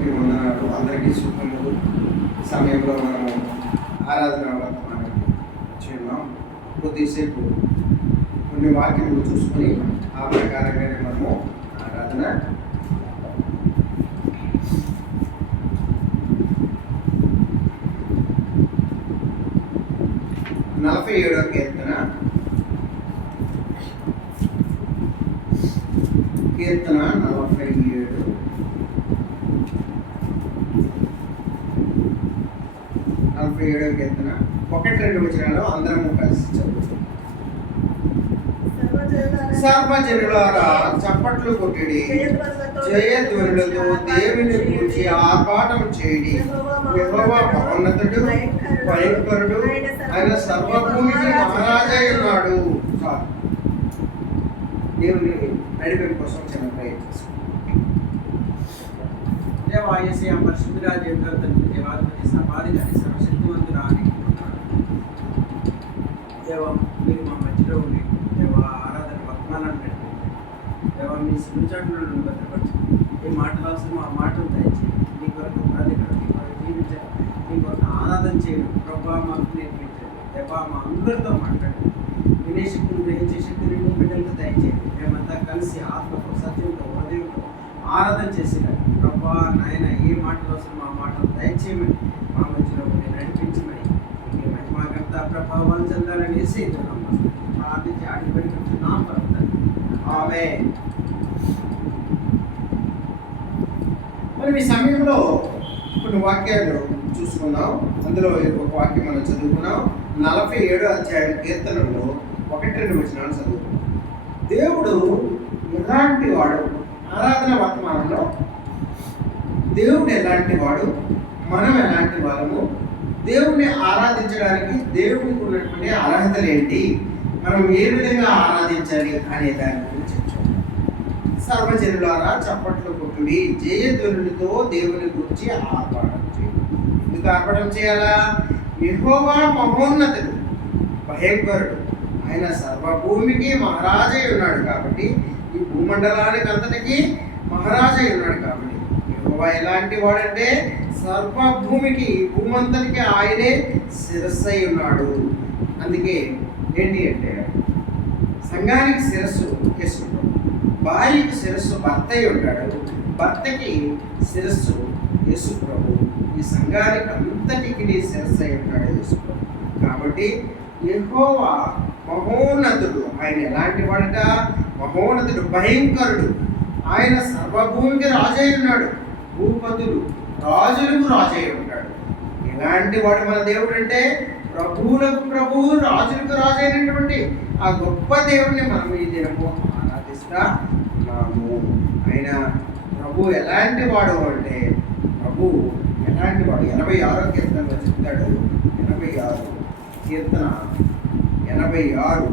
అందరికీ వందనాలు. అందరికీ శుభములు. సమయంలో మనము ఆరాధన వర్తమానాన్ని చేద్దాం. కొద్దిసేపు కొన్ని వాక్యములు చూసుకొని ఆ ప్రకారంగానే మనము ఆరాధన నలభై ఏడవ కీర్తన. కీర్తన నలభై ఏడు నలభై ఏడో కీర్తన ఒకటి రెండు వచనాలు అందరము కలిసి చదువుతాం. సర్వజనులారా చప్పట్లు కొట్టిడి. జయధ్వనులతో దేవుని గురించి ఆర్పాటం చేయడి. విభవ మహోన్నతుడు భయంకరుడు ఆయన సర్వభూమికి మహారాజై ఉన్నాడు దేవుని నడిపే కోసం చిన్న ప్రయత్నం దేవా యేసయ్య పరిశుద్ధుడా జీవితాలు దేవాధిపతి సమాధి గారి సర్వశక్తివంతుడా అని దేవ మీరు మా మధ్యలో ఉండి దేవ ఆరాధన వర్తమానాన్ని నడిపి దేవ మీ సుచాటులను భద్రపరచు ఏ మాటలు అవసరం ఆ మాటలు దయచేయండి మీ కొరకు బ్రతకడం మీ కొరకు జీవించడం మీ కొరకు ఆరాధన చేయడం ప్రభావ మాకు నేర్పించండి దేవ మా అందరితో మాట్లాడండి వినే శక్తిని గ్రహించే శక్తిని మీ బిడ్డలతో దయచేయండి మేమంతా కలిసి ఆత్మతో సత్యంతో హృదయంతో ఆరాధన చేసేయాలి ఏ మా అవసరం మాటలు దయచేయమని మా మధ్యలో నడిపించమని మీ మహిమాగంత ప్రభావాలు చెందాలని వేసి ప్రార్థించి ఆడిపడి ఆమె మరి ఈ సమయంలో కొన్ని వాక్యాలు చూసుకున్నాం అందులో ఒక వాక్యం మనం చదువుకున్నాం. నలభై ఏడో అధ్యాయం కీర్తనలో ఒకటి రెండు వచనాలు చదువుకున్నాం దేవుడు ఎలాంటి వాడు ఆరాధన వర్తమానంలో దేవుడు ఎలాంటి వాడు? మనం ఎలాంటి వాళ్ళము? దేవుణ్ణి ఆరాధించడానికి దేవుడికి ఉన్నటువంటి అర్హతలు ఏంటి? మనం ఏ విధంగా ఆరాధించాలి అనే దాని గురించి చెప్తాం సర్వజనులారా చప్పట్లు కొట్టుడి జయధ్వనులతో దేవుని గురించి ఆర్భాటం చేయండి ఎందుకు ఆర్భాటం చేయాలా? యెహోవా మహోన్నతుడు భయంకరుడు ఆయన సర్వభూమికి మహారాజై ఉన్నాడు కాబట్టి ఈ భూమండలానికి అంతటికి మహారాజై ఉన్నాడు కాబట్టి ఎలాంటి వాడంటే సర్వభూమికి భూమంతటికి ఆయనే శిరస్సై ఉన్నాడు. అందుకే ఏంటి అంటే సంఘానికి శిరస్సు చేసుకుంటాం భార్యకి శిరస్సు భర్త అయి ఉంటాడు భర్తకి శిరస్సు యేసుప్రభు ఈ సంఘానికి అంతటికి నీ శిరస్సు అయి ఉంటాడు యేసుప్రభు కాబట్టి యెహోవా మహోన్నతుడు. ఆయన ఎలాంటి వాడట? మహోన్నతుడు భయంకరుడు. ఆయన సర్వభూమికి రాజై ఉన్నాడు భూపతులు రాజులకు రాజే ఉంటాడు. ఎలాంటి వాడు మన దేవుడు అంటే ప్రభువులకు ప్రభువు రాజులకు రాజైనటువంటి ఆ గొప్ప దేవుడిని మనం ఈ దినము ఆరాధిస్తా ఉన్నాము. ఆయన ప్రభు ఎలాంటి వాడు అంటే ప్రభు ఎలాంటి వాడు? ఎనభై ఆరో కీర్తనలో చెప్తాడు. ఎనభై ఆరు కీర్తన ఎనభై ఆరు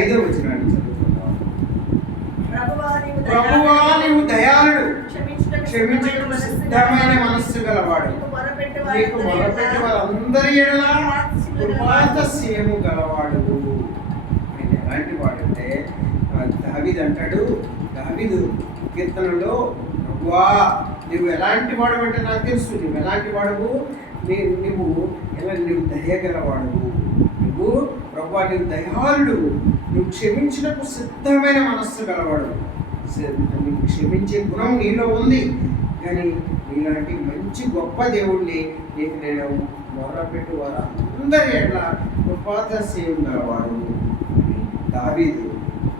ఐదో వచ్చినాడు చదువుకుందాం ప్రభువా నీవు దయాళుడు క్షమించడం సిద్ధమైన మనస్సు గలవాడు. నీకు మొరపెట్టి వాళ్ళందరి ఎడల కృపాతస్యము గలవాడు. ఆయన ఎలాంటి వాడంటే దావీదు అంటాడు దావీదు కీర్తనలో ప్రభువా నువ్వు ఎలాంటి వాడు అంటే నాకు తెలుసు నువ్వు ఎలాంటి వాడువు? నీ నువ్వు ఎలా నువ్వు దయగలవాడువు నువ్వు ప్రభా నువ్వు దయాళుడు. నువ్వు క్షమించినకు సిద్ధమైన మనస్సు గలవాడు. క్షమించే గుణం నీలో ఉంది. కానీ నీలాంటి మంచి గొప్ప దేవుణ్ణి నీకు నేను మొదలుపెట్టు వారు అందరి ఎట్లా కృపాదర్శయం గలవాడు. అని దావీదు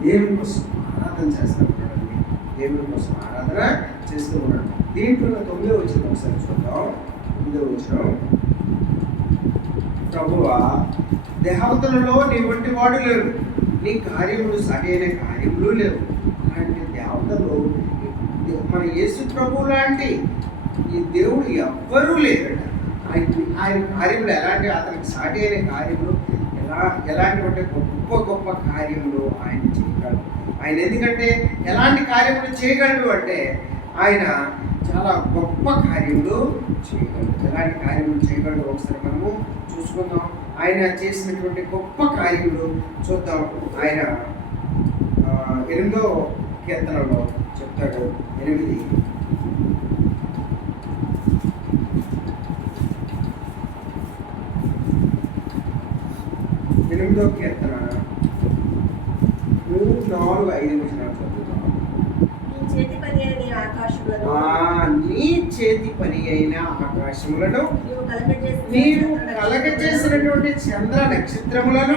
దేవుని కోసం ఆరాధన చేస్తాడు దేవుని కోసం ఆరాధన చేస్తూ ఉన్నాడు. దీంట్లో తొమ్మిదో వచ్చిన ఒకసారి చూద్దాం. తొమ్మిదో వచ్చిన ప్రభువా దేహవతలలో నీ వంటి వాడు లేవు నీ కార్యములు సరైన కార్యములు లేవు. మన యేసు ప్రభు లాంటి ఈ దేవుడు ఎవ్వరూ లేరట ఆయన ఆయన కార్యములు ఎలాంటి అతనికి సాటి అయిన కార్యములు ఎలా ఎలాంటి అంటే గొప్ప గొప్ప కార్యములు ఆయన చేయగలడు. ఆయన ఎందుకంటే ఎలాంటి కార్యములు చేయగలడు అంటే ఆయన చాలా గొప్ప కార్యములు చేయగలడు. ఎలాంటి కార్యములు చేయగలడు ఒకసారి మనము చూసుకుందాం. ఆయన చేసినటువంటి గొప్ప కార్యములు చూద్దాం. ఆయన ఎనిమిదో కీర్తనలో చెప్తాడు. ఎనిమిది. ఎనిమిదో కీర్తన. మూడు నాలుగు ఐదు నిమిషాలు నీ చేతి పని అయిన ఆకాశములను నీవు కలగజేసినటువంటి చంద్ర నక్షత్రములను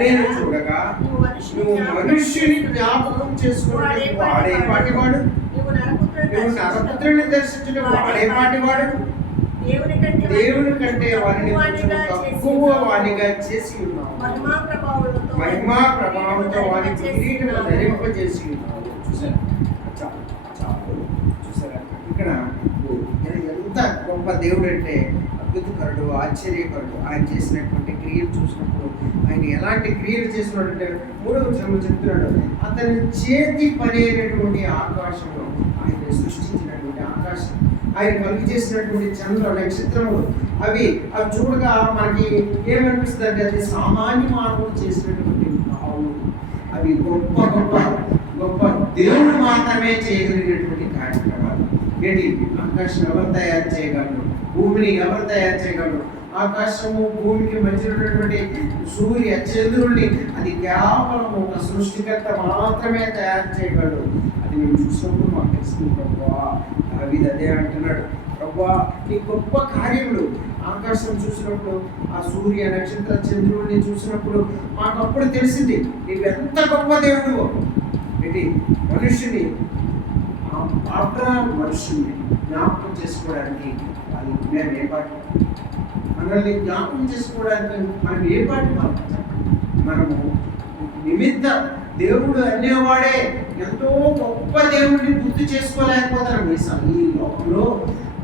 నేను చూడగా నువ్వు మనుష్యుని జ్ఞాపకం చేసుకున్నటువంటి వాడే పాటివాడు. నువ్వు నరపుత్రుని దర్శించిన వాడే దేవుని కంటే దేవుని కంటే వారిని తక్కువ వానిగా చేసి ఉన్నావు మహిమా ప్రభావంతో వారికి కిరీటము ధరింపజేసి ఉన్నావు చూసారా? చూసారా? ఇక్కడ ఎంత గొప్ప దేవుడు అంటే అద్భుతకరుడు ఆశ్చర్యకరుడు. ఆయన చేసినటువంటి క్రియలు చూసినప్పుడు ఆయన ఎలాంటి క్రియలు చేసినాడంటే మూడవ వచనంలో చెప్తున్నాడు. అతని చేతి పని అయినటువంటి ఆకాశంలో సృష్టించినటువంటి ఆకాశం. ఆయన కలుగు చేసినటువంటి చంద్ర నక్షత్రములు. అవి అవి చూడగా మనకి ఏమనిపిస్తుంది అంటే అది సామాన్య మానవుడు చేసినటువంటి భావులు అవి గొప్ప గొప్ప గొప్ప దేవుడు మాత్రమే చేయగలిగినటువంటి కార్యక్రమాలు. ఏంటి? ఆకాశం ఎవరు తయారు చేయగలరు? భూమిని ఎవరు తయారు చేయగలరు? ఆకాశము భూమికి మధ్య ఉన్నటువంటి సూర్య చంద్రుడిని అది కేవలం ఒక సృష్టికర్త మాత్రమే తయారు చేయగలడు. అది మేము చూసినప్పుడు మాకు తెలిసింది ప్రభా దావీదు అదే అంటున్నాడు. ప్రభా నీ గొప్ప కార్యములు ఆకాశం చూసినప్పుడు ఆ సూర్య నక్షత్ర చంద్రుడిని చూసినప్పుడు మాకు అప్పుడు తెలిసింది. నీవు ఎంత గొప్ప దేవుడు ఏంటి? మనుషుని ఆఫ్టర్ మనుషుల్ని జ్ఞాపకం చేసుకోవడానికి వాళ్ళు మేము ఏ పాటి మనల్ని జ్ఞాపకం చేసుకోవడానికి మనం ఏ పాటు వాళ్ళు మనము నిమిత్త దేవుడు అనేవాడే ఎంతో గొప్ప దేవుడిని గుర్తు చేసుకోలేకపోతారు ఈ స- ఈ లోకంలో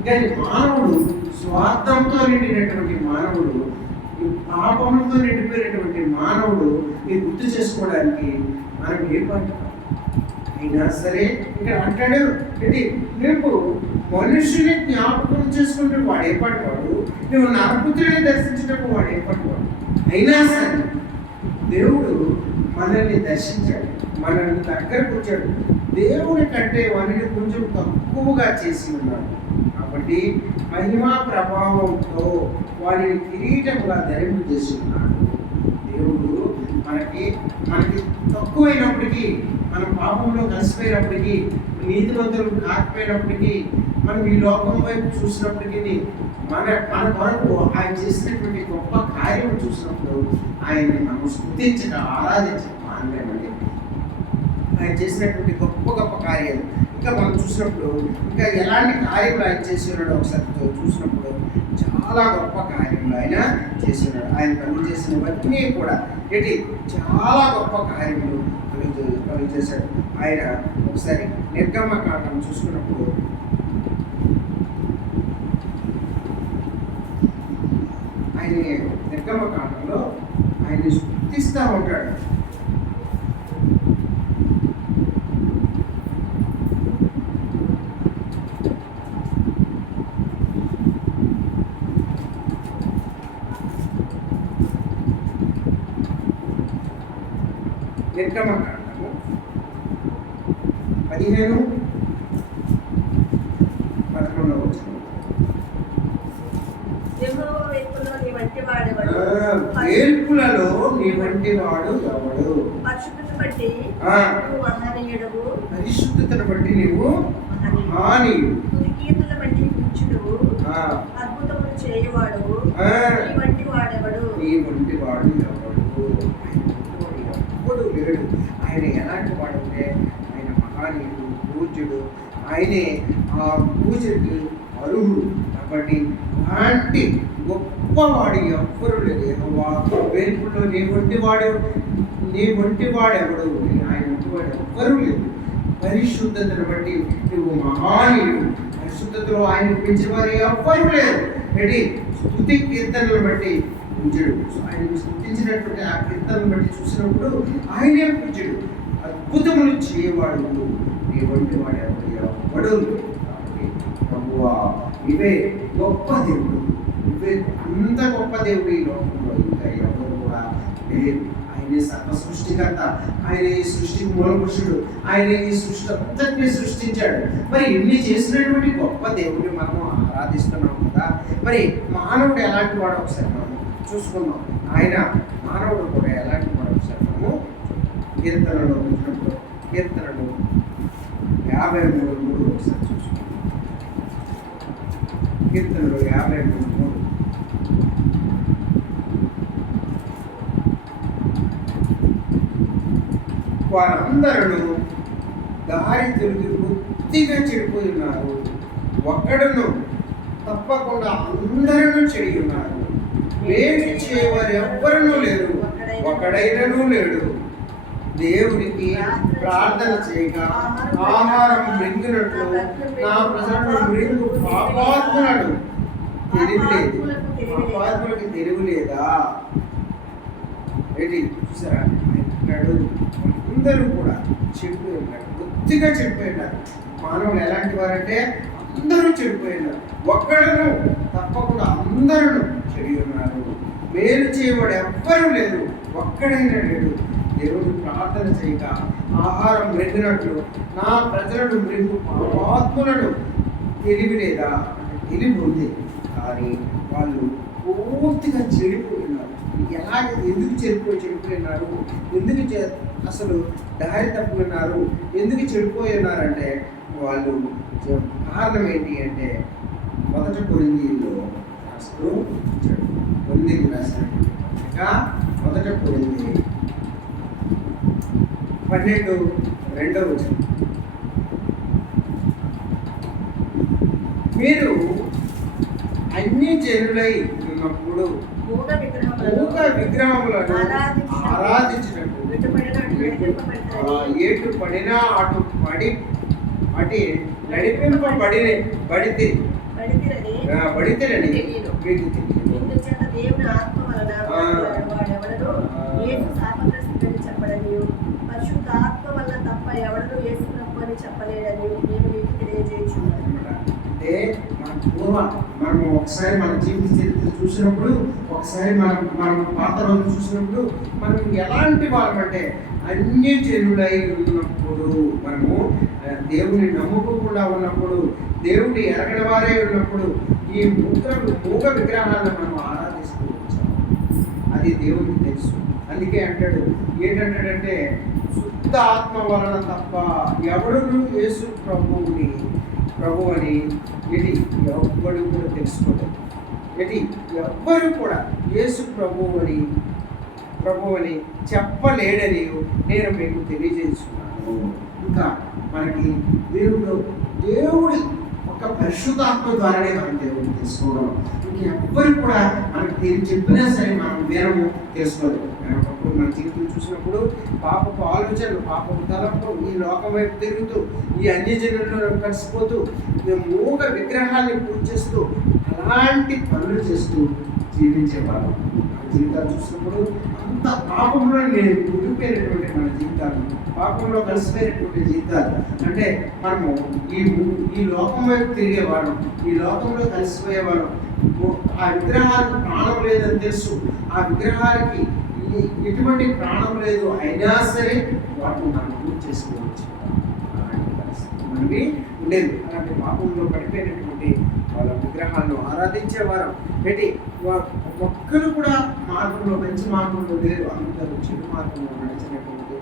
కానీ మానవుడు స్వార్థంతో నిండినటువంటి మానవుడు ఈ పాపంతో నిండిపోయినటువంటి మానవుడు ఈ గుర్తు చేసుకోవడానికి మనం ఏ పంట అయినా సరే ఇక్కడ అంటాడు ఏంటి? రేపు మనుషుని జ్ఞాపకం చేసుకుంటే వాడు ఏ పాటి వాడు? నువ్వు నరపుత్రుని దర్శించినప్పుడు వాడు ఏ పాటి వాడు? అయినా సరే దేవుడు మనల్ని దర్శించాడు. మనల్ని దగ్గరకు వచ్చాడు. దేవుని కంటే వారిని కొంచెం తక్కువగా చేసి ఉన్నాడు. కాబట్టి మహిమా ప్రభావంతో వారిని కిరీటంగా ధరింపు చేసి ఉన్నాడు. దేవుడు మనకి మనకి తక్కువైనప్పటికీ మన పాపంలో కలిసిపోయినప్పటికీ నీతివంతులు కాకపోయినప్పటికీ మనం ఈ లోకం వైపు చూసినప్పటికీ మన మన కొరకు ఆయన చేసినటువంటి గొప్ప కార్యం చూసినప్పుడు ఆయన్ని మనం స్థుతించక ఆరాధించక మానలేమండి. ఆయన చేసినటువంటి గొప్ప గొప్ప కార్యాలు. ఇంకా మనం చూసినప్పుడు ఇంకా ఎలాంటి కార్యములు ఆయన చేసి ఉన్నాడో ఒకసారి చూసినప్పుడు చాలా గొప్ప కార్యములు ఆయన చేసి ఆయన కలుగు చేసినవన్నీ కూడా ఏంటి చాలా గొప్ప కార్యములు కలుగు కలుగు చేశాడు. ఆయన ఒకసారి నిర్గమ కాండం చూసుకున్నప్పుడు ఆయన నిర్గమ కాండంలో ఆయన్ని స్థుతిస్తూ ఉంటాడు. నిర్గమకాండము. పదిహేను పదకొండవ వైపులో నీ వంటి వాడెవడు ఆ, వేల్పులలో నీ వంటి వాడు ఎవడు? పరిశుద్ధతను బట్టి నీవు మహనీయుడు హానియుడు తుది కీర్తుల బట్టి కూర్చుడువు ఆ, అద్భుతములు చేయవాడు ఆ. నీ వంటి వాడెవడు నీ వంటి వాడు ఎవడు ఆయన వంటి వాడు ఎవ్వడు లేడు ఆయన ఎలాంటి వాడు అంటే ఆయన మహానీయుడు పూజ్యుడు ఆయనే ఆ పూజకి అర్హుడు. కాబట్టి అలాంటి గొప్పవాడు ఎవ్వరు లేదు యెహోవా వేల్పుల్లో నీ వంటి వాడు నీ వంటి వాడెవడు ఆయన వంటి వాడు ఎవ్వరూ లేదు పరిశుద్ధతను బట్టి నువ్వు మహానీయుడు. పరిశుద్ధతలో ఆయన పెంచిన వారు ఎవ్వరూ లేరు. ఏంటి స్థుతి కీర్తనలు బట్టి పూజ్యుడు ఆయన స్థుతించినటువంటి ఆ కీర్తనను బట్టి చూసినప్పుడు ఆయనే పూజ్యుడు అద్భుతములు చేయవాడు. వంటి వాడు ఎవడు ప్రభువా ఇవే గొప్ప దేవుడు. ఇవే అంత గొప్ప దేవుడు ఈ లోకంలో. ఇంకా ఎవరు కూడా లేరు. ఆయనే సర్వ సృష్టికర్త. ఆయన ఈ సృష్టి మూలపురుషుడు ఆయన ఈ సృష్టి అంతటిని సృష్టించాడు. మరి ఇన్ని చేసినటువంటి గొప్ప దేవుడిని మనం ఆరాధిస్తున్నాం కదా. మరి మానవుడు ఎలాంటి వాడు ఒకసారి మనం చూసుకున్నాం ఆయన మానవుడు కూడా ఎలాంటి మరొకసారి మనము కీర్తనలో వచ్చినప్పుడు కీర్తనలు యాభై మూడు మూడు ఒకసారి చూసుకున్నాం కీర్తనలు యాభై మూడు మూడు. వారందరూ దారి తిరిగి బుద్ధిగా చెడిపోయి ఉన్నారు. ఒక్కడును తప్పకుండా అందరూ చెడి ఉన్నారు. వేడి చేయవారు ఎవ్వరూ లేరు. ఒకడైనను లేడు. దేవునికి ప్రార్థన చేయక ఆహారం మృంగినట్లు నా ప్రజలను మృంగు పాపాత్ములను తెలియలేదు పాపాత్ములకి తెలివి లేదా ఏంటి? చూసారా? అంటున్నాడు. అందరూ కూడా చెడిపోయి ఉన్నారు. బుద్ధిగా చెడిపోయి ఉన్నారు. మానవులు ఎలాంటి వారంటే అందరూ చెడిపోయి ఉన్నారు. ఒక్కడను తప్పకుండా అందరూ చెడి ఉన్నారు. మేలు చేయబడి ఎవ్వరూ లేరు. ఒక్కడైనా లేడు. దేవుడు ప్రార్థన చేయక ఆహారం మృగినట్లు నా ప్రజలను మృగు పాపాత్ములను తెలివి లేదా తెలివి ఉంది. కానీ వాళ్ళు పూర్తిగా చెడిపోయినారు. ఎలాగ ఎందుకు చెడిపోయి చెడిపోయినారు? ఎందుకు అసలు దారి తప్పుకున్నారు ఎందుకు చెడిపోయి ఉన్నారంటే వాళ్ళు కారణం ఏంటి అంటే మొదట కొరిందీలో రాస్తూ చెడు కొరిందీలు రాసినటువంటి పత్రిక మొదట కొరింది పన్నెండు రెండవ వచనం. మీరు అన్ని జనులై ఉన్నప్పుడు మూగ విగ్రహములను ఆరాధించినట్టు ఏటు పడినా అటు పడి అటు నడిపింపబడిన పడితే పడితేనని. మీకు తెలియదు దేవుని ఆత్మ వలన ఆ. వాడెవడను ఆ. యేసు శాపగ్రస్తుడని చెప్పడని పరిశుద్ధ ఆత్మ వల్ల తప్ప ఎవడను ఏసు ప్రభు అని చెప్పలేడని నేను మీకు తెలియజేయచ్చు అంటే మన మనం ఒకసారి మన జీవిత చరిత్ర చూసినప్పుడు ఒకసారి మనం మనం పాత రోజు చూసినప్పుడు మనం ఎలాంటి వాళ్ళమంటే అన్ని చెరువులై ఉన్నప్పుడు మనము దేవుని నమ్ముకోకుండా ఉన్నప్పుడు దేవుని ఎరగని వారే ఉన్నప్పుడు ఈ మూగ మూగ విగ్రహాలను మనం అది దేవునికి తెలుసు. అందుకే అంటాడు ఏంటంటాడంటే శుద్ధ ఆత్మ వలన తప్ప ఎవడును యేసు ప్రభువుని ప్రభు అని ఇది ఎవ్వడు కూడా తెలుసుకోలేదు. ఇది ఎవ్వరు కూడా యేసు ప్రభు అని ప్రభు అని చెప్పలేడని నేను మీకు తెలియజేస్తున్నాను. ఇంకా మనకి దేవుడు దేవుడి ఒక పరిశుద్ధాత్మ ద్వారానే మనం దేవుడిని తెలుసుకోగలం. ఇంకెవ్వరు కూడా మనకి తెలియ చెప్పినా సరే మనం వినము తెలుసుకోదు ఒకప్పుడు మన జీవితం చూసినప్పుడు పాపపు ఆలోచనలు పాపపు తలంపు ఈ లోకం వైపు తిరుగుతూ ఈ అన్యజనుల్లో కలిసిపోతూ మేము మూగ విగ్రహాన్ని పూజ చేస్తూ అలాంటి పనులు చేస్తూ జీవించేవాళ్ళం. మన జీవితాలు చూసినప్పుడు అంత పాపంలో నేను ముగిపోయినటువంటి మన జీవితాలు పాపంలో కలిసిపోయినటువంటి జీవితాలు. అంటే మనము ఈ ఈ లోకం వైపు తిరిగేవాళ్ళం ఈ లోకంలో కలిసిపోయేవాళ్ళం. ఆ విగ్రహానికి ప్రాణం లేదని తెలుసు. ఆ విగ్రహానికి ఎటువంటి ప్రాణం లేదు అయినా సరే వాటిని మనం పూజ చేసుకోవచ్చు. మనవి ఉండేది. అలాంటి పాపంలో పడిపోయినటువంటి వాళ్ళ విగ్రహాలను ఆరాధించేవారు. పెట్టి వా- ఒక్కరు కూడా మార్గంలో మంచి మార్గంలో లేరు. అందరూ చెడు మార్గంలో నడిచినటువంటి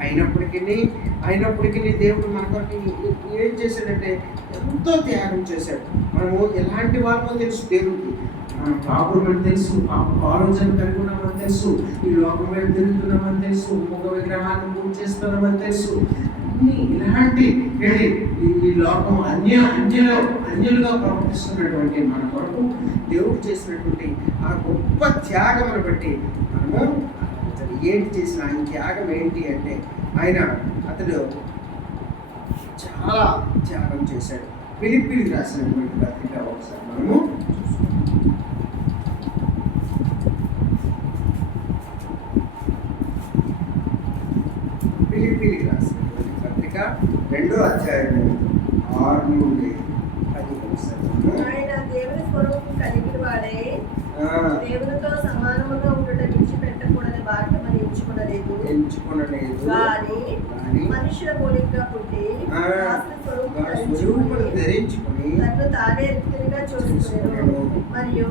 అయినప్పటికీ అయినప్పటికీ దేవుడు మన కొరకు ఏం చేశాడంటే ఎంతో త్యాగం చేశాడు. మనము ఎలాంటి వాళ్ళమో తెలుసు దేవుడికి. మనం అని తెలుసు పాప ఆలోచన కలిగి ఉన్నామని తెలుసు ఈ లోకం వైపు తిరుగుతున్నామని తెలుసు ముఖ విగ్రహాన్ని పూజ చేస్తున్నామని తెలుసు. అన్ని ఇలాంటి ఈ- లోకం అన్య అన్యలో అన్యులుగా ప్రవర్తిస్తున్నటువంటి మన కొరకు దేవుడు చేసినటువంటి ఆ గొప్ప త్యాగమును బట్టి మనము ఏంటి చేసిన ఆయన త్యాగం ఏంటి అంటే ఆయన అతడు చాలా త్యాగం చేశాడు. పిలిపిలికి రాసినటువంటి పత్రిక ఒకసారి మనము. పిలిపిలికి రాసినటువంటి పత్రిక రెండో అధ్యాయము ఆరు నుండి పది ఒకసారి ఆయన దేవుని స్వరూపం కలిగిన వాడే. దేవునితో సమానముగా ఉండట విడిచిపెట్టకూడని భాగ్యమని ఎంచుకునలేదు ఎంచుకొనలేదు. కానీ కానీ మనుషుల పోలికగా పుట్టి ధరించుకొని తానే రీతిగా చూసుకునేను మరియు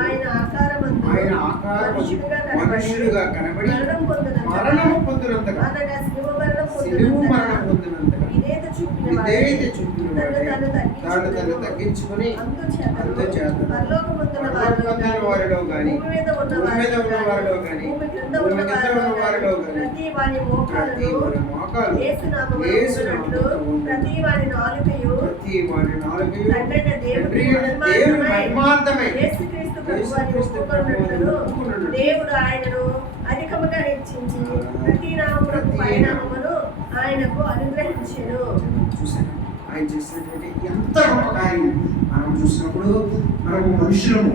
ఆయన ఆకారమందు ఆయన ఆకారం మనుషుడుగా కనబడి మరణం అనగా శిలువ విధేయత చూపిన విధేయత చూపిన తాను తాను తగ్గించుకునేను. తగ్గించుకొని పరలోకమందున వారిలో భూమి మీద ఉన్న ఉన్న వారిలో భూమి ఉన్న గాని, ప్రతి వారి మోకాలు నామమున ప్రతి నాలుకయు ప్రతి వారి నాలుగు తండ్రైన దేవుని మహిమార్థమై యేసుక్రీస్తు దేవుడు ఆయనను అధికముగా హెచ్చించి ప్రతి నామమునకు పరిణామమును ఆయనకు అనుగ్రహించెను. చూశాను. ఆయన చేసినటువంటి ఎంత గొప్ప కార్యం మనం చూసినప్పుడు మనము మనుషులము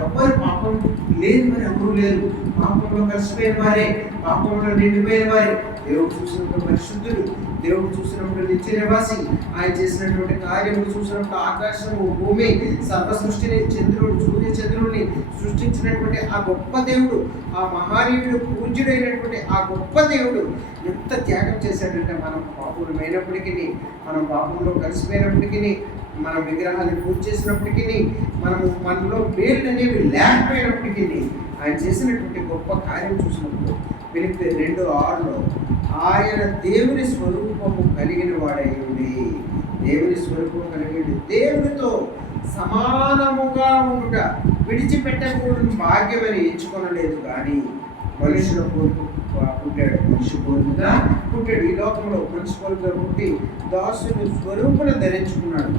ఎవ్వరు పాపం లేని వారు ఎవరు లేరు. పాపంలో కలిసిపోయిన వారే పాపంలో నిండిపోయిన వారే. దేవుడు చూసినప్పుడు పరిశుద్ధుడు దేవుడు చూసినప్పుడు నిత్య నివాసి ఆయన చేసినటువంటి కార్యము చూసినప్పుడు ఆకాశము భూమి సర్వ సృష్టిని చంద్రుడు సూర్య చంద్రుడిని సృష్టించినటువంటి ఆ గొప్ప దేవుడు ఆ మహానీయుడు పూజ్యుడైనటువంటి ఆ గొప్ప దేవుడు ఎంత త్యాగం చేశాడంటే మనం పాపులమైనప్పటికీ మనం పాపంలో కలిసిపోయినప్పటికీ మన విగ్రహాన్ని పూజ చేసినప్పటికీ మనము మనలో పేర్లు అనేవి లేకపోయినప్పటికీ ఆయన చేసినటువంటి గొప్ప కార్యం చూసినప్పుడు పిలిపి రెండు ఆరులో ఆయన దేవుని స్వరూపము కలిగిన వాడై ఉండి దేవుని స్వరూపం కలిగి దేవునితో సమానముగా ఉండుట విడిచిపెట్టకూడని భాగ్యమని ఎంచుకొనలేదు కానీ మనుషుల కోరిక పుట్టాడు. మనిషి కోరికగా పుట్టాడు. ఈ లోకంలో మనిషి కోరికగా పుట్టి దాసుని స్వరూపును ధరించుకున్నాడు.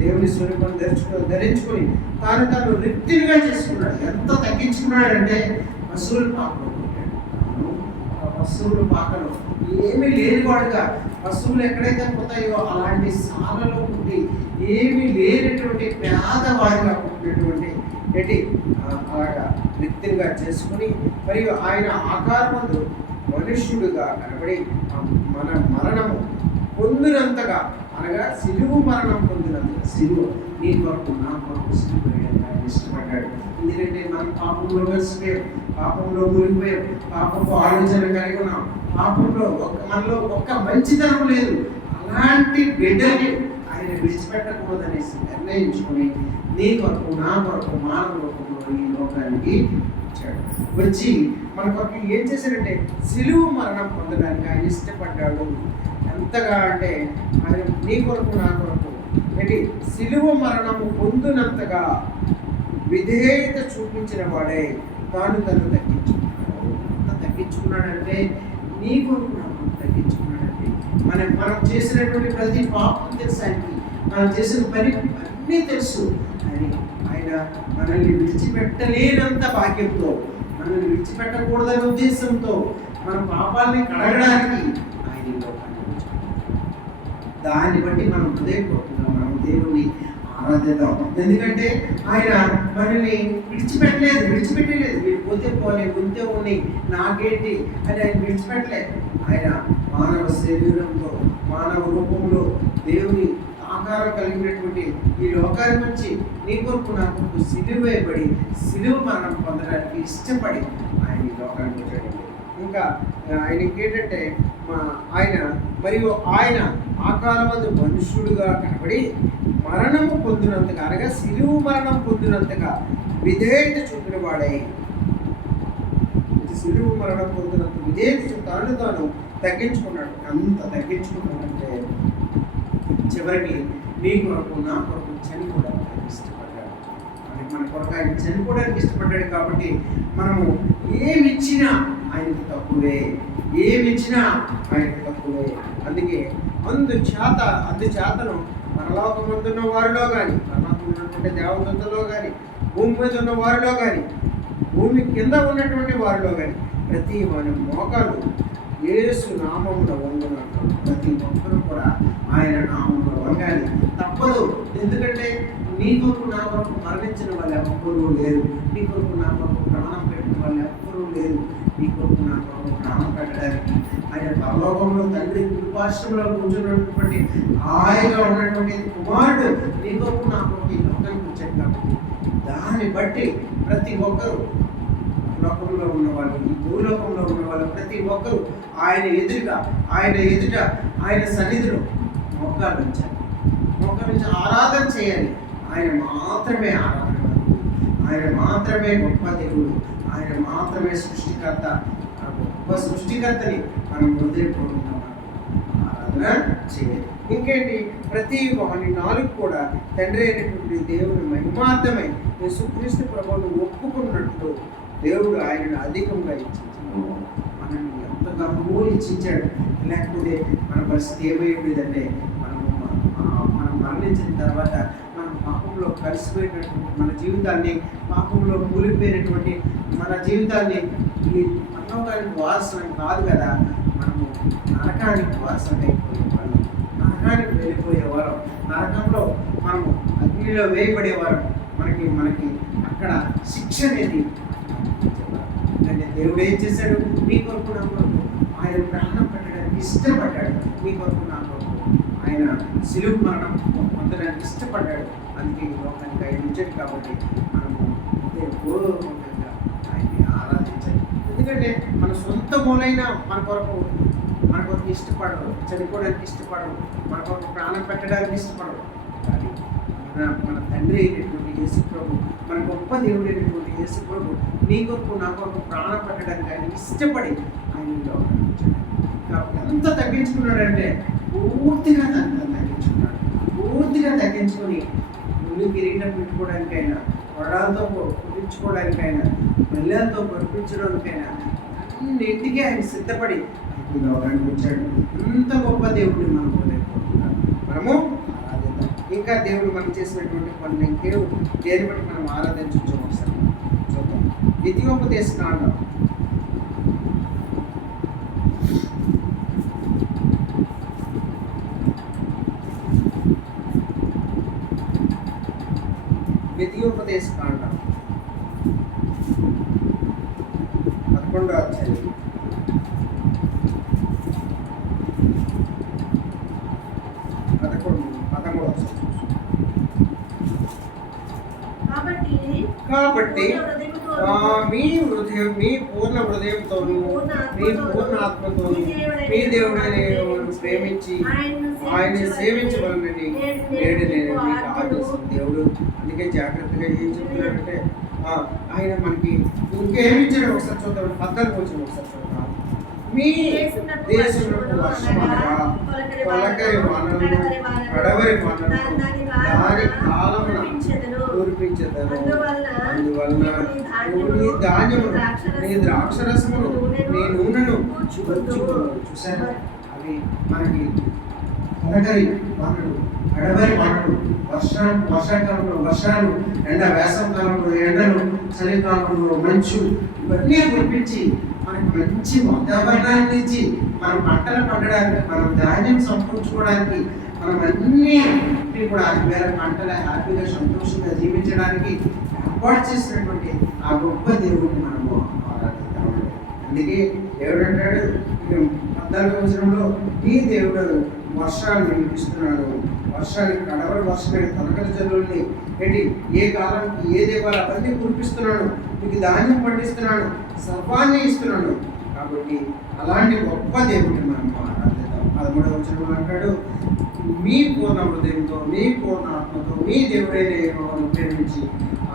దేవుని స్వరూపం ధరించుకు ధరించుకొని తాను తాను రిక్తిగా చేసుకున్నాడు. ఎంత తగ్గించుకున్నాడంటే పశువుల పాకలో పుట్టాడు. తాను పశువుల పాకలో ఏమీ లేనివాడుగా పశువులు ఎక్కడైతే పోతాయో అలాంటి సాలలో ఉండి ఏమీ లేనటువంటి పేదవాడిగా ఉన్నటువంటి ఏంటి అలాగా వ్యక్తిగా చేసుకుని మరియు ఆయన ఆకారమందు మనుష్యుడుగా కనబడి మన మరణము పొందినంతగా అనగా సిలువు మరణం పొందినంతగా సిలువు నీ కొరకు నా కొరకు సిలువ ఆయన ఇష్టపడ్డాడు. ఎందుకంటే మనం పాపంలో కలిసిపోయాం పాపంలో మునిగిపోయాం పాపపు ఆలోచన కలిగి ఉన్నాం. పాపంలో ఒక్క మనలో ఒక్క మంచితనం లేదు. అలాంటి బిడ్డని ఆయన విడిచిపెట్టకూడదనేసి నిర్ణయించుకొని నీ కొరకు నా కొరకు మానవ ఈ లోకానికి వచ్చాడు. వచ్చి మన కొరకు ఏం చేశాడంటే సిలువు మరణం పొందడానికి ఆయన ఇష్టపడ్డాడు. ఎంతగా అంటే ఆయన నీ కొరకు నా కొరకు ఏంటి సిలువ మరణము పొందినంతగా విధేయత చూపించిన వాడే తాను తను తగ్గించుకున్నాడు. తగ్గించుకున్నాడంటే నీ కొరకు నాకు తగ్గించుకున్నాడంటే మనం మనం చేసినటువంటి ప్రతి పాపం తెలుసు ఆయనకి? మనం చేసిన పని అన్నీ తెలుసు. అని ఆయన మనల్ని విడిచిపెట్టలేనంత భాగ్యంతో మనల్ని విడిచిపెట్టకూడదనే ఉద్దేశంతో మన పాపాలని కడగడానికి ఆయన దాన్ని బట్టి మనం హృదయపూర్వకంగా దేవుని ఆరాధిద్దాం ఎందుకంటే ఆయన మనల్ని విడిచిపెట్టలేదు విడిచిపెట్టలేదు. మీరు పోతే పోలే ఉంటే ఉన్నాయి నాకేంటి అని ఆయన విడిచిపెట్టలేదు. ఆయన మానవ శరీరంతో మానవ రూపంలో దేవుని ఆకారం కలిగినటువంటి ఈ లోకానికి వచ్చి నీ కొరకు నాకు సిలువ వేయబడి సిలువ మరణం పొందడానికి ఇష్టపడి ఆయన ఈ లోకానికి వచ్చాడు. ఇంకా ఆయనకి ఏంటంటే మా ఆయన మరియు ఆయన ఆకారమందు మనుష్యుడుగా కనబడి మరణము పొందినంతగా అనగా సిలువు మరణం పొందినంతగా విధేయత చూపిన వాడై. సిలువు మరణం పొందినంత విధేయత తాను తాను తగ్గించుకున్నాడు. అంత తగ్గించుకున్నాడంటే చివరికి నీ కొరకు నా కొరకు చనిపోవడానికి ఇష్టపడ్డాడు. మన కొరకు ఆయన చనిపోవడానికి ఇష్టపడ్డాడు కాబట్టి మనము ఏమిచ్చినా ఆయనకు తక్కువే. ఏమి ఇచ్చినా ఆయనకు తక్కువే. అందుకే అందు చేత చేతను పరలోకమందున్న వారిలో కానీ పరలోకం ఉన్నటువంటి దేవదత్తలో కానీ భూమి మీద ఉన్న వారిలో కానీ భూమి కింద ఉన్నటువంటి వారిలో కానీ ప్రతి వారి మోకాలు ఏసు నామమున వంగునట్టు ప్రతి ఒక్కరు కూడా ఆయన నామమున వంగాలి. తప్పదు. ఎందుకంటే నీ కొరకు నా కొరకు మరణించిన వాళ్ళు ఎవ్వరూ లేరు. నీ కొరకు నా కొరకు ప్రాణం పెట్టిన వాళ్ళు ఎవ్వరూ లేరు. నీ కొరకు నా కొరకు ప్రాణం పెట్టడానికి. ఆయన పరలోకంలో తండ్రి కృపాశ్రమంలో కూర్చున్నటువంటి హాయిగా ఉన్నటువంటి కుమారుడు నీ కొరకు నా కొరకు ఈ లోకానికి వచ్చాడు కాబట్టి దాన్ని బట్టి ప్రతి ఒక్కరూ లోకంలో ఉన్నవాళ్ళు ఈ భూలోకంలో ఉన్నవాళ్ళు ప్రతి ఒక్కరూ ఆయన ఎదురుగా ఆయన ఎదుట ఆయన సన్నిధిలో మొక్కలు ఉంచాలి. నుంచి ఆరాధన చేయాలి. ఆయన మాత్రమే ఆరాధన ఆయన మాత్రమే గొప్ప దేవుడు. ఆయన మాత్రమే సృష్టికర్త. గొప్ప సృష్టికర్తని మనం హృదయపూర్వకంగా ఆరాధన చేయాలి. ఇంకేంటి? ప్రతి ఒకటి నాలుగు కూడా తండ్రి అయినటువంటి దేవుని మహిమార్థమై యేసుక్రీస్తు ప్రభువును ఒప్పుకున్నట్లు దేవుడు ఆయనను అధికంగా ఇచ్చించాడు మనల్ని ఎంతగా ఇచ్చించాడు లేకపోతే మన పరిస్థితి ఏమై ఉండేదంటే మనం మనం మరణించిన తర్వాత పాపంలో కలిసిపోయినటువంటి మన జీవితాన్ని పాపంలో కూలిపోయినటువంటి మన జీవితాన్ని ఈ పరలోకానికి వారసులం కాదు కదా మనము నరకానికి వారసులు అయిపోయేవాళ్ళం. నరకానికి వెళ్ళిపోయేవారం నరకంలో మనము అగ్నిలో వేయబడేవారం మనకి మనకి అక్కడ శిక్ష అనేది అంటే దేవుడు ఏం చేశాడు? మీ కొరకు నా కొరకు ఆయన ప్రాణం పెట్టడానికి ఇష్టపడ్డాడు. మీ కొరకు నా కొరకు ఆయన సిలువు మరణం పొందడానికి ఇష్టపడ్డాడు. అందుకే ఈ లోకానికి ఆయన ఉంచాడు కాబట్టి మనము హృదయపూర్వకంగా ఆయన్ని ఆరాధించాలి. ఎందుకంటే మన సొంత మూలైన మన కొరకు మన కొరకు ఇష్టపడవు చనిపోవడానికి ఇష్టపడవు మన కొరకు ప్రాణం పెట్టడానికి ఇష్టపడవు కానీ మన మన తండ్రి అయినటువంటి యేసు ప్రభు మన గొప్ప దేవుడు అయినటువంటి యేసు ప్రభు నీ కొరకు నా కొరకు ప్రాణం పెట్టడానికి ఆయన ఇష్టపడి ఆయన కాబట్టి ఎంత తగ్గించుకున్నాడంటే పూర్తిగా తను తగ్గించుకున్నాడు. పూర్తిగా తగ్గించుకొని ముళ్ళు కిరీటం పెట్టుకోవడానికైనా కొడాలతో కుట్టించుకోవడానికైనా బెల్లాలతో పడిపించడానికైనా అన్నింటికీ ఆయన సిద్ధపడి ఈ లోకానికి వచ్చాడు. ఇంత గొప్ప దేవుడిని మనం పోలేకపోతున్నాం మనము ఆరాధిద్దాం. ఇంకా దేవుడు మనం చేసినటువంటి కొన్ని ఇంకేవు దేని బట్టి మనం ఆరాధించవచ్చు ఒకసారి చూద్దాం. ద్వితీయోపదేశ కాండం ద్వితీయోపదేశ కాండం పదకొండో అధ్యాయం పదకొండు పదమూడు కాబట్టి కాబట్టి మీ హృదయం మీ పూర్ణ హృదయంతోను మీ పూర్ణ ఆత్మతోను మీ దేవుడైన ప్రేమించి ఆయన సేవించవలనని నేడు నేను మీకు ఆదేశం దేవుడు. అందుకే జాగ్రత్తగా ఏం చెప్తున్నాడంటే ఆయన మనకి ఇంకేమి ఇచ్చాడు ఒకసారి చూద్దాం. పద్నాలుగు కొంచెం ఒకసారి చూద్దాం. మీ దేశంలో వర్షం అనగా తొలకరి వానలు కడవరి వానలు దాని కాలమున కురిపించదను అందువలన నీ ధాన్యమును నీ ద్రాక్షరసమును నీ నూనెను పుచ్చుకొను. చూసారా అవి మనకి తొలకరి వానలు కడవరి వానలు వర్ష వర్షాకాలంలో వర్షాలు ఎండ వేసవ కాలంలో ఎండలు చలికాలంలో మంచు ఇవన్నీ కురిపించి మనకి మంచి వాతావరణాన్ని ఇచ్చి మనం పంటలు పండడానికి మనం ధాన్యం సమకూర్చుకోవడానికి మనం అన్ని కూడా వేల పంటల హ్యాపీగా సంతోషంగా జీవించడానికి ఏర్పాటు చేసినటువంటి ఆ గొప్ప దేవుడిని మనము ఆరాధిద్దామండి అందుకే దేవుడు అంటాడు ఇక పద్నాలుగు సంవత్సరంలో ఈ దేవుడు వర్షాలు వినిపిస్తున్నాడు. వర్షాలు కడవరి వర్షమైన తొలకల జల్లుల్ని ఏంటి ఏ కాలానికి ఏ దేవాలు అవన్నీ కురిపిస్తున్నాడు. మీకు ధాన్యం పండిస్తున్నాడు సర్వాన్ని ఇస్తున్నాడు. కాబట్టి అలాంటి గొప్ప దేవుడిని మనం ఆరాధిద్దాం. పదమూడవ వచనంలో అంటాడు మీ పూర్ణ హృదయంతో మీ పూర్ణ ఆత్మతో మీ దేవుడైన యెహోవాను ప్రేమించి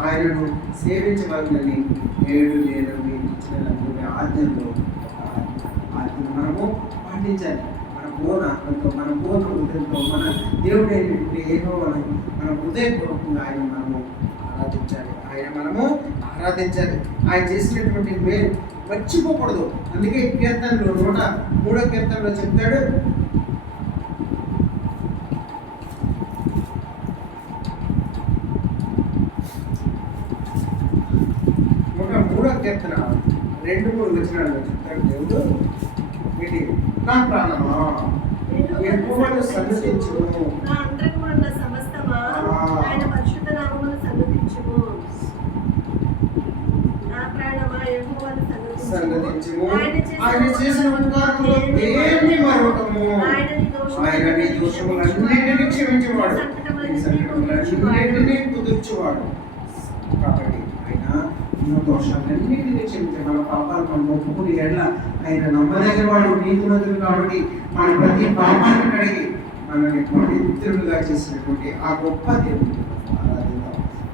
ఆయనను సేవించవలనని నేడు నేను మీకు ఇచ్చిన ఆజ్ఞల్లో ఒక ఆజ్ఞ. మనము పాటించాలి. మన పూర్ణ ఆత్మతో మన పూర్ణ హృదయంతో మన దేవుడైనటువంటి యెహోవాను మన హృదయపూర్వకంగా ఆయన మనము ఆరాధించాలి. ఆయన మనము ఆరాధించాలి. ఆయన చేసినటువంటి మేలు మర్చిపోకూడదు. అందుకే ఈ కీర్తనలో నూట మూడో కీర్తనలో చెప్తాడు ఒక మూడో కీర్తన రెండు మూడు వచనాలు చెప్తాడు దేవుడు ఇది నా ప్రాణమా? అంతరమున్న సమస్తమా? ఆయన చేసిన ఉపకారములో దేన్ని మరొకము ఆయన నీ దోషములన్నింటినీ క్షమించేవాడు. సంకటములన్నింటినీ కుదుర్చువాడు. కాబట్టి ఆయన మన దోషాలన్నింటినీ క్షమించే మన పాపాలు మనం ఒప్పుకుని ఎడ్ల ఆయన నమ్మదగిన వాడు నీతిమంతులు కాబట్టి మన ప్రతి పాపాన్ని కడిగి మనల్ని పవిత్రులుగా చేసినటువంటి ఆ గొప్ప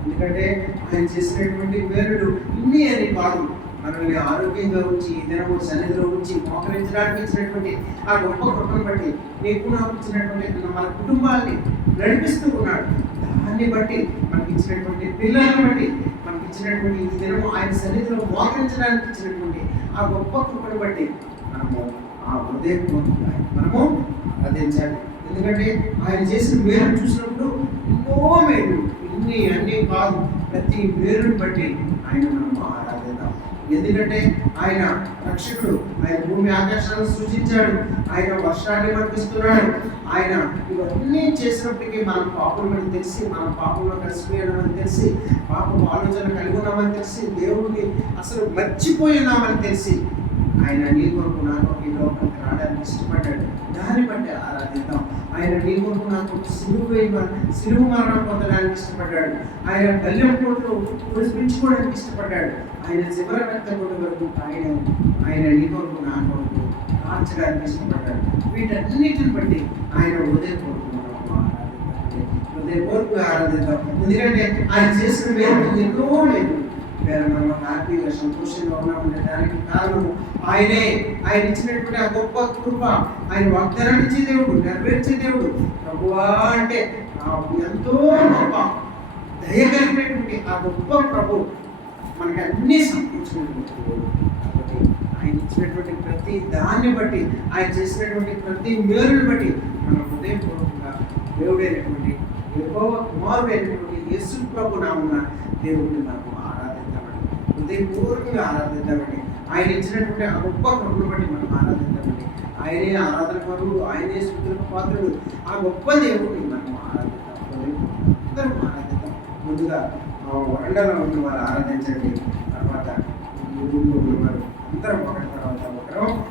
ఎందుకంటే ఆయన చేసినటువంటి వేరుడు ఇన్ని అని కాదు. మనల్ని ఆరోగ్యంగా ఉంచి ఈ సన్నిధిలో ఉంచి మోకరించడానికి ఇచ్చినటువంటి ఆ గొప్ప కృపను బట్టి నీకు నాకు ఇచ్చినటువంటి మన కుటుంబాన్ని నడిపిస్తూ ఉన్నాడు. దాన్ని బట్టి మనకి ఇచ్చినటువంటి పిల్లల్ని బట్టి ఇచ్చినటువంటి ఈ దినము ఆయన సన్నిధిలో మోకరించడానికి ఇచ్చినటువంటి ఆ గొప్ప కృపను బట్టి మనము ఆ హృదయపూర్వకంగా మనము ఆరాధించాలి ఎందుకంటే ఆయన చేసిన మేలు చూసినప్పుడు ఎన్నో మేలు ఇన్ని అన్ని కాదు ప్రతి మేలుని బట్టి ఆయన మనము ఆరాధించాలి. ఎందుకంటే ఆయన రక్షకుడు. ఆయన భూమి ఆకాశాలను సృష్టించాడు ఆయన వర్షాన్ని పంపిస్తున్నాడు ఆయన ఇవన్నీ చేసినప్పటికీ మనం పాపమని తెలిసి మనం పాపంలో కలిసిపోయామని తెలిసి పాపం ఆలోచన కలిగి ఉన్నామని తెలిసి దేవుడిని అసలు మర్చిపోయినామని తెలిసి ఆయన నీ కొరకు నా కొరకు ఈ లోకానికి రావడానికి ఇష్టపడ్డాడు. దాన్ని బట్టి ఆరాధిద్దాం. ఆయన నీ కొరకు నా కొరకు సిలువు వేయ సిలువు మరణం పొందడానికి ఇష్టపడ్డాడు. ఆయన బల్యం కోట్లు విడిపించుకోవడానికి ఇష్టపడ్డాడు. ఆయన చివరి రక్త కొట్టు వరకు ఆయన ఆయన నీ కొరకు నా కొరకు మార్చడానికి ఇష్టపడ్డాడు వీటన్నిటిని బట్టి ఆయన హృదయపూర్వక హృదయపూర్వక ఆరాధిద్దాం ఎందుకంటే ఆయన చేసిన వేరు ఎన్నో లేదు. వేరే మనం హ్యాపీగా సంతోషంగా ఉన్నామంటే దానికి కారణం ఆయనే. ఆయన ఇచ్చినటువంటి ఆ గొప్ప కృప ఆయన వాగ్దానం ఇచ్చే దేవుడు నెరవేర్చే దేవుడు. ప్రభువా అంటే ఎంతో గొప్ప దయ కలిగినటువంటి ఆ గొప్ప ప్రభు మనకి అన్ని సమకూర్చినటువంటి కాబట్టి ఆయన ఇచ్చినటువంటి ప్రతి దాన్ని బట్టి ఆయన చేసినటువంటి ప్రతి మేలుని బట్టి మనం హృదయపూర్వకంగా దేవుడైనటువంటి ఎక్కువ అయినటువంటి యేసు ప్రభు నామున దేవుడిని మనము ఆరాధిద్దామండి. హృదయపూర్వకంగా ఆరాధిద్దామండి. ఆయన ఇచ్చినటువంటి ఆ గొప్ప ప్రభుని బట్టి మనం ఆరాధిద్దామండి. ఆయనే ఆరాధన పరుడు ఆయనే శుద్ధులకు పాత్రుడు. ఆ గొప్ప దేవుడిని మనం ఆరాధిద్దాం. హృదయపూర్వకంగా అందరం ఆరాధిద్దాం. ముందుగా ఆ వరండాలో ఉన్న వారు ఆరాధించండి. తర్వాత ఈ ఊళ్ళో ఉన్నవారు అందరం ఒకరి తర్వాత ఒకరు.